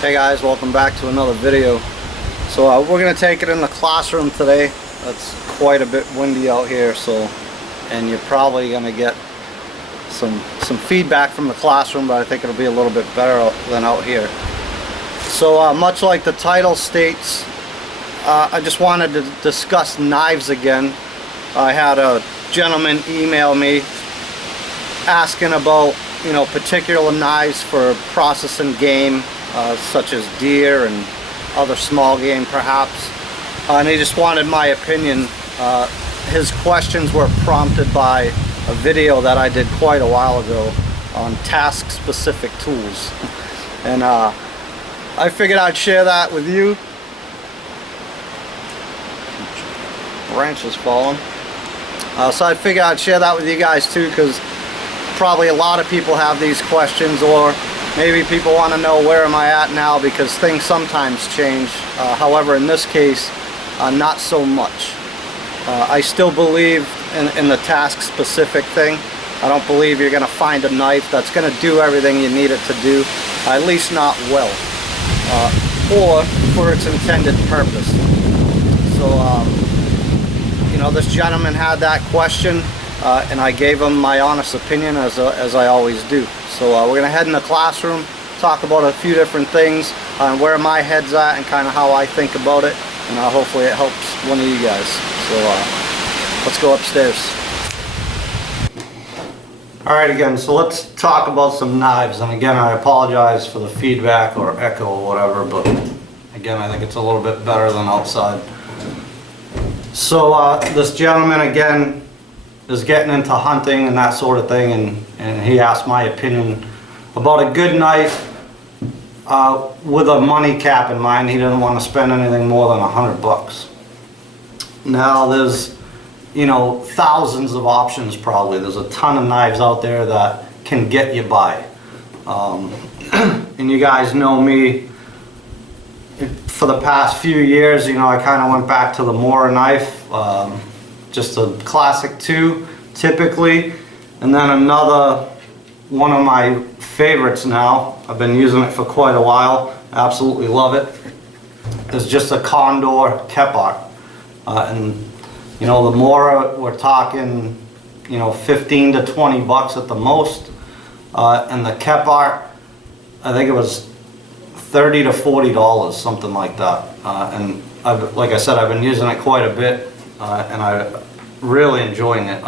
Hey guys, welcome back to another video. So we're going to take it in the classroom today. It's quite a bit windy out here, and you're probably going to get some feedback from the classroom, but I think it'll be a little bit better than out here. So much like the title states, I just wanted to discuss knives again. I had a gentleman email me asking about, particular knives for processing game, such as deer and other small game perhaps, and he just wanted my opinion. His questions were prompted by a video that I did quite a while ago on task specific tools, and I figured I'd share that with you. Branch is falling. So I figured I'd share that with you guys too, because probably a lot of people have these questions, or maybe people want to know where am I at now, because things sometimes change. However, in this case, not so much. I still believe in the task specific thing. I don't believe you're going to find a knife that's going to do everything you need it to do, at least not well, or for its intended purpose. So this gentleman had that question, and I gave him my honest opinion, as I always do. So we're going to head in the classroom, talk about a few different things on where my head's at and kind of how I think about it, and hopefully it helps one of you guys. So let's go upstairs. Alright, again, so let's talk about some knives. And again, I apologize for the feedback or echo or whatever, but again, I think it's a little bit better than outside. So this gentleman again is getting into hunting and that sort of thing, and he asked my opinion about a good knife with a money cap in mind. He didn't want to spend anything more than $100. Now there's thousands of options. Probably there's a ton of knives out there that can get you by, and you guys know me. For the past few years, I kind of went back to the Mora knife, just a classic 2 typically, and then another one of my favorites now, I've been using it for quite a while, absolutely love it, is just a Condor Kepart. And the Mora, we're talking 15 to 20 bucks at the most, and the Kepart, I think it was $30 to $40, something like that. And like I said, I've been using it quite a bit, and I'm really enjoying it.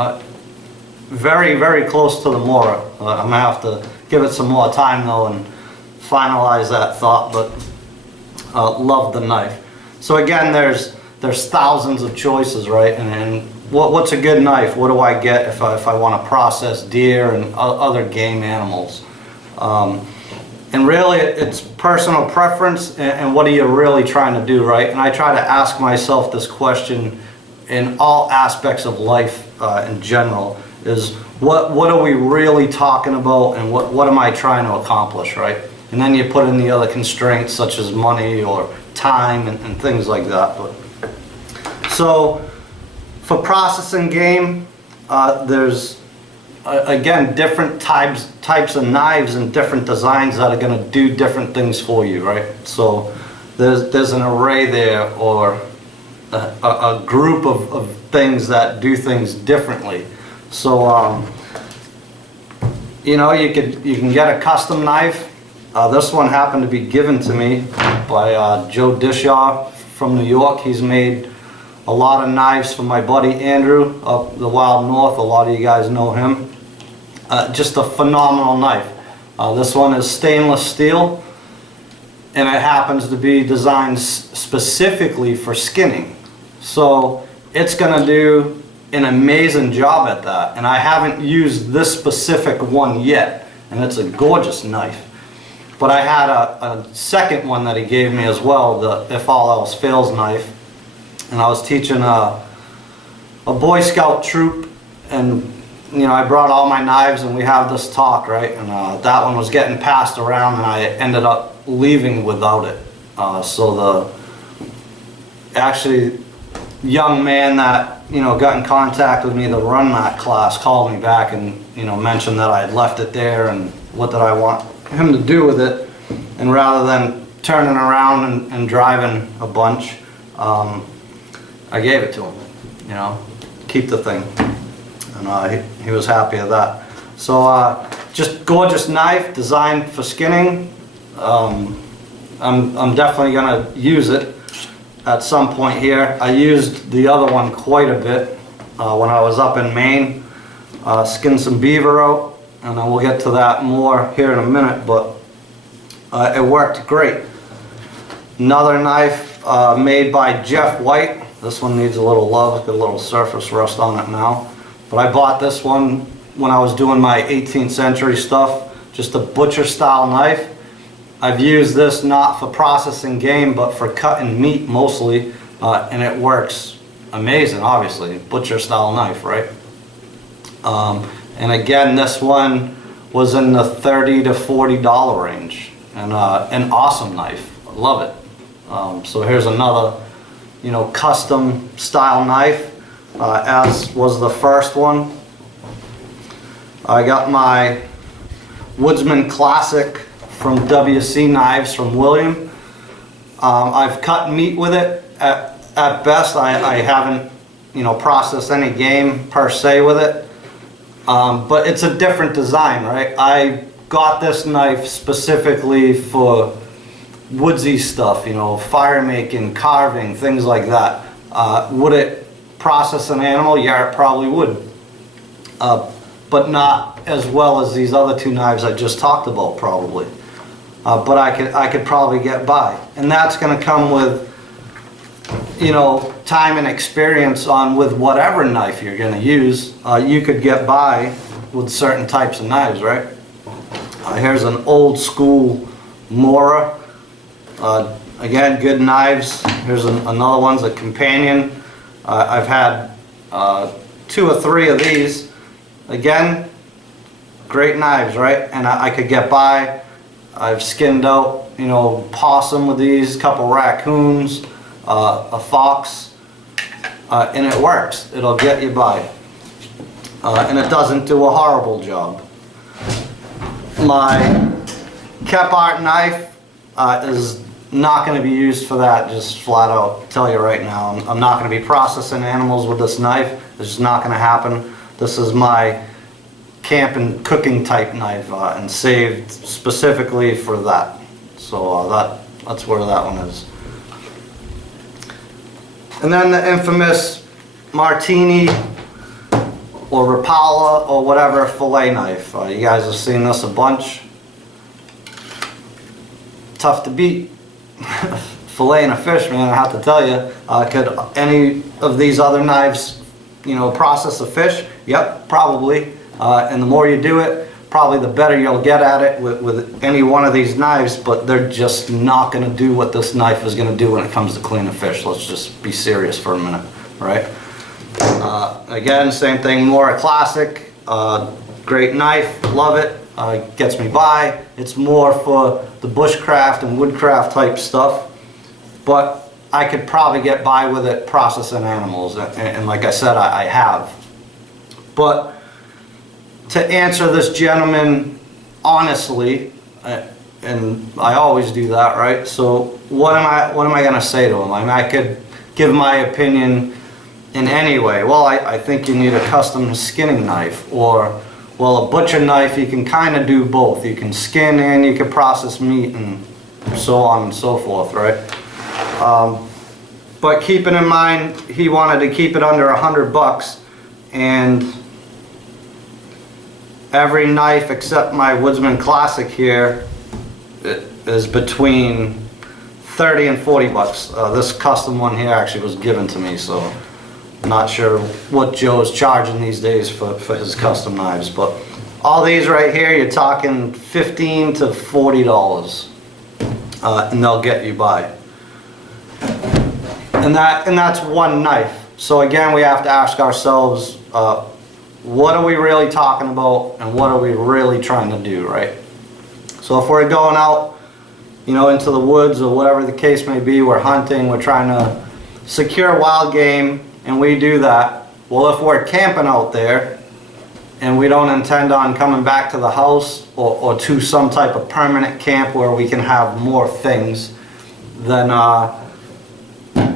Very, very close to the Mora. I'm gonna have to give it some more time though and finalize that thought, but love the knife. So again, there's thousands of choices, right? And what's a good knife? What do I get if I want to process deer and other game animals? And really, it's personal preference, and what are you really trying to do, right? And I try to ask myself this question in all aspects of life in general, is what are we really talking about, and what am I trying to accomplish, right? And then you put in the other constraints such as money or time and things like that. But so for processing game, there's again different types of knives and different designs that are going to do different things for you, right? So there's an array there, or a group of things that do things differently. So you can get a custom knife. This one happened to be given to me by Joe Dishaw from New York. He's made a lot of knives for my buddy Andrew up the Wild North. A lot of you guys know him. Just a phenomenal knife. This one is stainless steel, and it happens to be designed specifically for skinning. So it's going to do an amazing job at that. And I haven't used this specific one yet, and it's a gorgeous knife. But I had a second one that he gave me as well, the If All Else Fails knife. And I was teaching a Boy Scout troop, and I brought all my knives, and we have this talk, right? And that one was getting passed around, and I ended up leaving without it. So the young man that got in contact with me to run that class called me back and mentioned that I had left it there and what did I want him to do with it. And rather than turning around and driving a bunch, I gave it to him, you know, keep the thing, and he was happy with that. So just gorgeous knife designed for skinning. I'm definitely gonna use it at some point here. I used the other one quite a bit when I was up in Maine, skinned some beaver out, and we'll get to that more here in a minute, but it worked great. Another knife made by Jeff White. This one needs a little love, got a little surface rust on it now. But I bought this one when I was doing my 18th century stuff, just a butcher style knife. I've used this not for processing game, but for cutting meat mostly, and it works amazing, obviously. Butcher style knife, right? And again, this one was in the $30 to $40 range, and an awesome knife. I love it. So here's another, you know, custom style knife, as was the first one. I got my Woodsman Classic from WC Knives from William. I've cut meat with it at best. I haven't, you know, processed any game per se with it. But it's a different design, right? I got this knife specifically for woodsy stuff, you know, fire making, carving, things like that. Would it process an animal? Yeah, it probably would. But not as well as these other two knives I just talked about, probably. But I could probably get by. And that's gonna come with, you know, time and experience on with whatever knife you're gonna use. You could get by with certain types of knives, right? Here's an old school Mora. Again, good knives. Here's another one's a companion. I've had 2 or 3 of these. Again, great knives, right? And I could get by. I've skinned out, you know, possum with these, a couple raccoons, a fox, and it works. It'll get you by. And it doesn't do a horrible job. My Kep Art knife is not going to be used for that, just flat out tell you right now. I'm not going to be processing animals with this knife. It's just not going to happen. This is my camp and cooking type knife, and saved specifically for that. So that's where that one is. And then the infamous Martini or Rapala or whatever fillet knife. You guys have seen this a bunch. Tough to beat. Filleting a fish, man, I have to tell you. Could any of these other knives, you know, process a fish? Yep, probably. And the more you do it, probably the better you'll get at it with any one of these knives, but they're just not going to do what this knife is going to do when it comes to cleaning fish. Let's just be serious for a minute, right? Again, same thing, Mora Classic. Great knife, love it. Gets me by. It's more for the bushcraft and woodcraft type stuff, but I could probably get by with it processing animals, and like I said, I have. But to answer this gentleman honestly, and I always do that, right? So what am I going to say to him? I mean, I could give my opinion in any way. Well, I think you need a custom skinning knife, or well, a butcher knife, you can kind of do both. You can skin and you can process meat and so on and so forth, right? But keeping in mind, he wanted to keep it under $100, and every knife except my Woodsman Classic here is between 30 and 40 bucks. This custom one here actually was given to me, so I'm not sure what Joe's charging these days for his custom knives, but all these right here, you're talking $15 to $40, and they'll get you by. And that's one knife. So again, we have to ask ourselves, what are we really talking about, and what are we really trying to do, right? So if we're going out, you know, into the woods or whatever the case may be, we're hunting, we're trying to secure wild game, and we do that. Well, if we're camping out there, and we don't intend on coming back to the house or to some type of permanent camp where we can have more things, then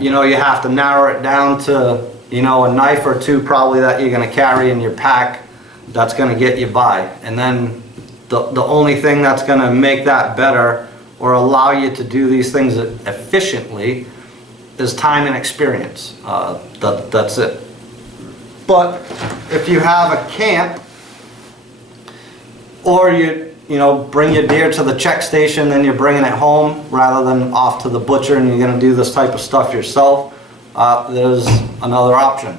you know, you have to narrow it down to, you know, a knife or two probably that you're going to carry in your pack that's going to get you by. And then the only thing that's going to make that better or allow you to do these things efficiently is time and experience. That's it. But if you have a camp, or you know, bring your deer to the check station, then you're bringing it home rather than off to the butcher and you're going to do this type of stuff yourself, there's another option.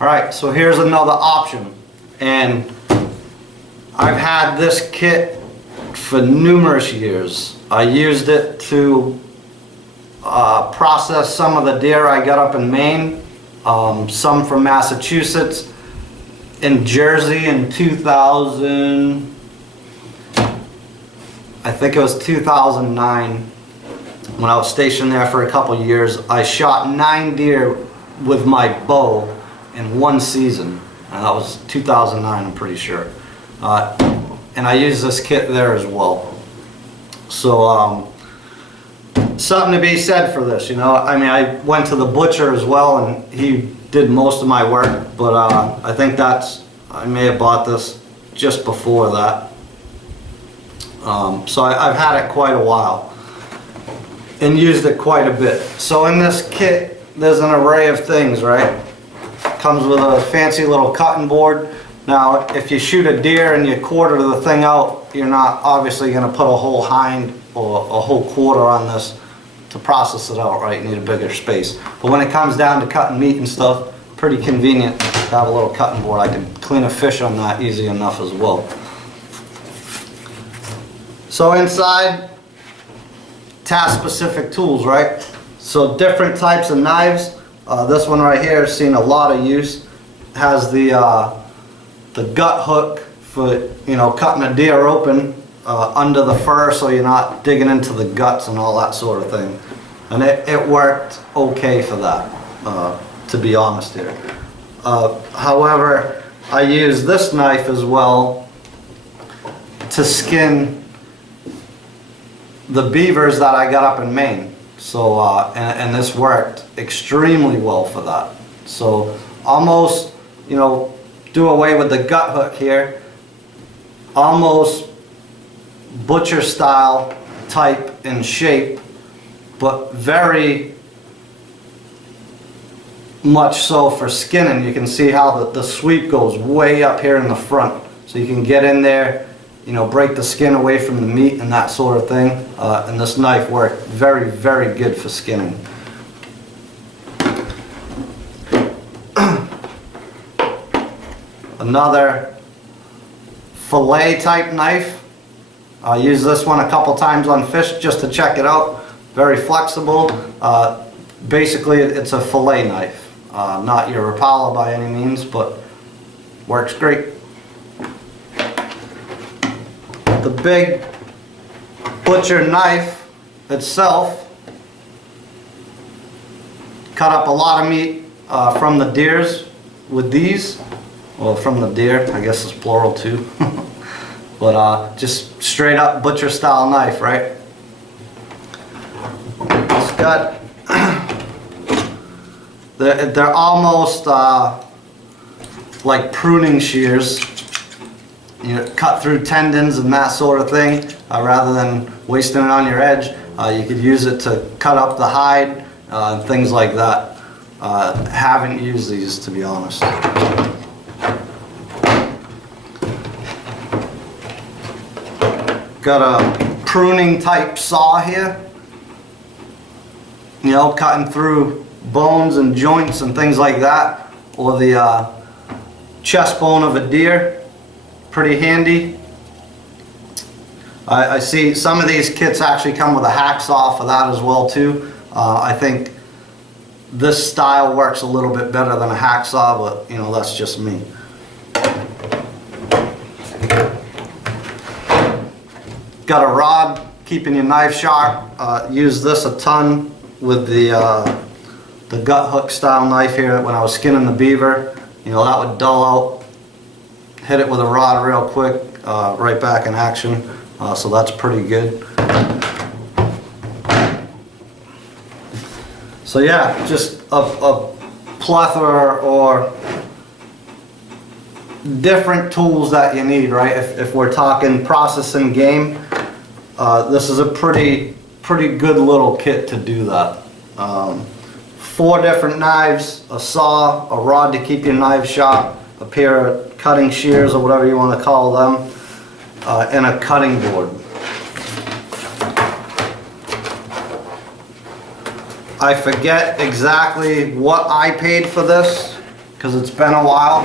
Alright, so here's another option, and I've had this kit for numerous years. I used it to process some of the deer I got up in Maine, some from Massachusetts, in Jersey in 2000, I think it was 2009, when I was stationed there for a couple years. I shot 9 deer with my bow in one season, and that was 2009, I'm pretty sure. And I used this kit there as well. So something to be said for this, you know. I mean, I went to the butcher as well, and he did most of my work, but I think I may have bought this just before that. So I've had it quite a while and used it quite a bit. So in this kit, there's an array of things, right? Comes with a fancy little cutting board. Now, if you shoot a deer and you quarter the thing out, you're not obviously going to put a whole hind or a whole quarter on this to process it out, right? You need a bigger space. But when it comes down to cutting meat and stuff, pretty convenient to have a little cutting board. I can clean a fish on that easy enough as well. So inside, task-specific tools, right? So different types of knives. This one right here has seen a lot of use. Has the gut hook for, you know, cutting a deer open under the fur, so you're not digging into the guts and all that sort of thing. And it worked okay for that, to be honest here. However, I use this knife as well to skin the beavers that I got up in Maine. So and this worked extremely well for that. So almost, you know, do away with the gut hook here, almost butcher style type and shape, but very much so for skinning. You can see how the sweep goes way up here in the front, so you can get in there, you know, break the skin away from the meat and that sort of thing. And this knife worked very, very good for skinning. Another fillet type knife. I use this one a couple times on fish just to check it out. Very flexible. Basically, it's a fillet knife. Not your Rapala by any means, but works great. The big butcher knife itself cut up a lot of meat from the deers with these. Well, from the deer, I guess it's plural too. But just straight up butcher style knife, right? It's got, they're almost like pruning shears. You know, cut through tendons and that sort of thing. Rather than wasting it on your edge, you could use it to cut up the hide and things like that. Haven't used these, to be honest. Got a pruning type saw here, you know, cutting through bones and joints and things like that, or the chest bone of a deer. Pretty handy. I see some of these kits actually come with a hacksaw for that as well too. I think this style works a little bit better than a hacksaw, but you know, that's just me. Got a rod keeping your knife sharp. Use this a ton with the gut hook style knife here when I was skinning the beaver. You know, that would dull out hit it with a rod real quick, right back in action, so that's pretty good. So yeah, just a plethora or different tools that you need, right? If we're talking processing game, this is a pretty good little kit to do that. 4 different knives, a saw, a rod to keep your knife sharp, a pair of cutting shears or whatever you want to call them, and a cutting board. I forget exactly what I paid for this because it's been a while.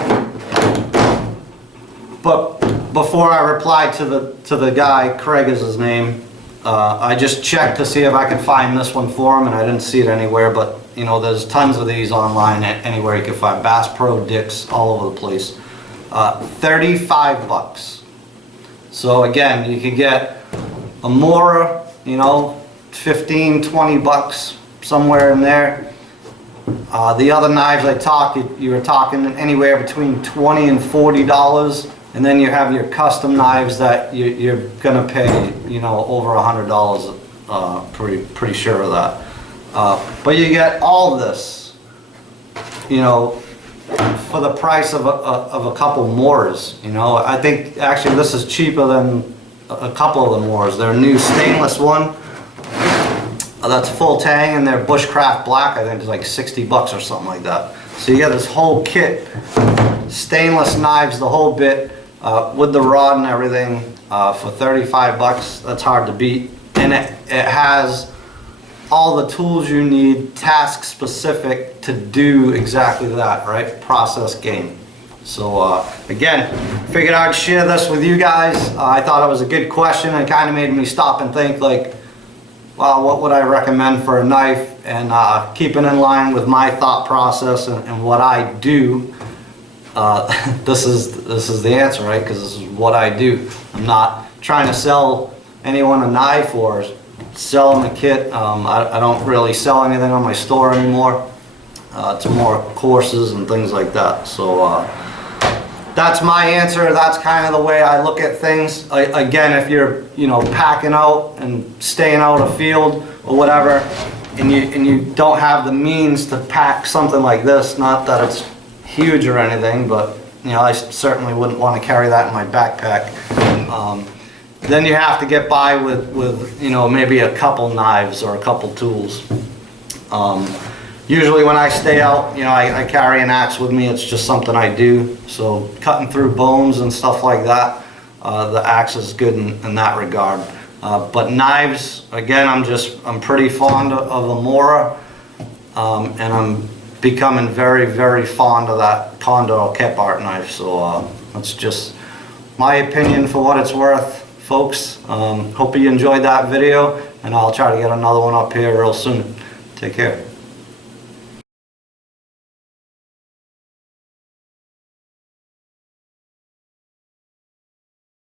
But before I replied to the guy, Craig is his name, I just checked to see if I could find this one for him, and I didn't see it anywhere. But you know, there's tons of these online anywhere you can find. Bass Pro, Dick's, all over the place. 35 bucks. So again, you can get a Mora, you know, 15, 20 bucks. Somewhere in there. The other knives I talked, you were talking anywhere between $20 and $40, and then you have your custom knives that you're gonna pay, you know, over $100. Pretty sure of that. But you get all of this, you know, for the price of a couple Moras. You know, I think actually this is cheaper than a couple of the Moras. They're a new stainless one. That's full tang, and they're Bushcraft Black. I think it's like 60 bucks or something like that. So you get this whole kit, stainless knives, the whole bit, with the rod and everything, for 35 bucks. That's hard to beat. And it has all the tools you need, task specific, to do exactly that, right? Process game. So again, figured I'd share this with you guys. I thought it was a good question. It kind of made me stop and think, like, well, what would I recommend for a knife? And keeping in line with my thought process and what I do, this is the answer, right? Because this is what I do. I'm not trying to sell anyone a knife or sell them a kit. I don't really sell anything on my store anymore. It's more courses and things like that. So that's my answer. That's kind of the way I look at things. Again, if you're, you know, packing out and staying out of field or whatever, and you don't have the means to pack something like this, not that it's huge or anything, but you know, I certainly wouldn't want to carry that in my backpack. Then you have to get by with you know, maybe a couple knives or a couple tools. Usually when I stay out, you know, I carry an axe with me. It's just something I do. So cutting through bones and stuff like that, the axe is good in that regard. But knives, again, I'm pretty fond of the Mora, and I'm becoming very, very fond of that Condor Kephart knife. So that's just my opinion for what it's worth, folks. Hope you enjoyed that video, and I'll try to get another one up here real soon. Take care.